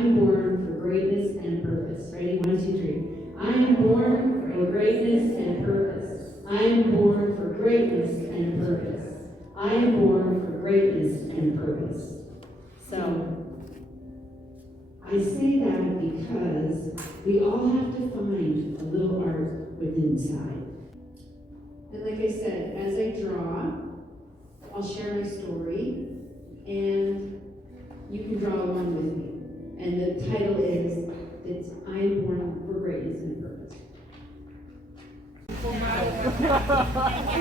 I'm born for greatness and purpose. Ready? 1, 2, 3. I am born for greatness and purpose. I am born for greatness and purpose. I am born for greatness and purpose. So, I say that because we all have to find a little art within inside. And like I said, as I draw, I'll share my story, and you can draw along with me. And the title is, I am born for greatness and purpose.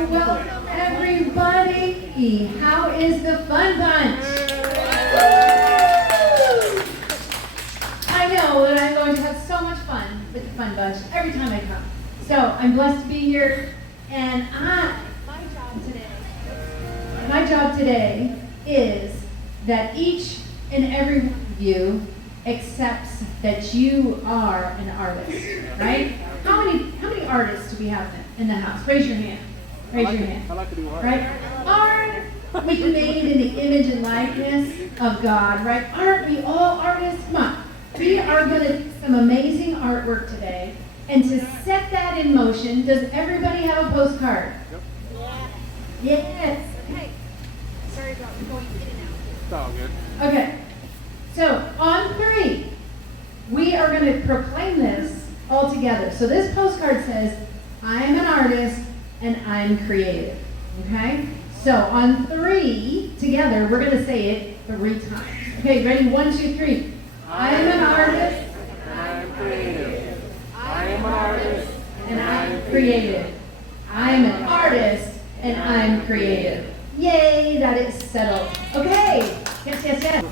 Welcome everybody! How is the Fun Bunch? I know that I'm going to have so much fun with the Fun Bunch every time I come. So I'm blessed to be here, and my job today is that each and every one of you accepts that you are an artist, right? How many artists do we have in the house? Raise your hand. Raise your hand. I like to do art. Right? Aren't we made in the image and likeness of God, right? Aren't we all artists? Come on. We are going to do some amazing artwork today. And to set that in motion, does everybody have a postcard? Yep. Yes. Okay. Sorry about going in and out. It's all good. Okay. So, on 3, we are going to proclaim this all together. So this postcard says, I am an artist and I'm creative. Okay? So on 3, together, we're going to say it 3 times. Okay, ready? 1, 2, 3. I am an artist. I'm creative. I am an artist. And I'm creative. I am an artist and I'm creative. Yay, that is settled. Okay. Yes, yes, yes.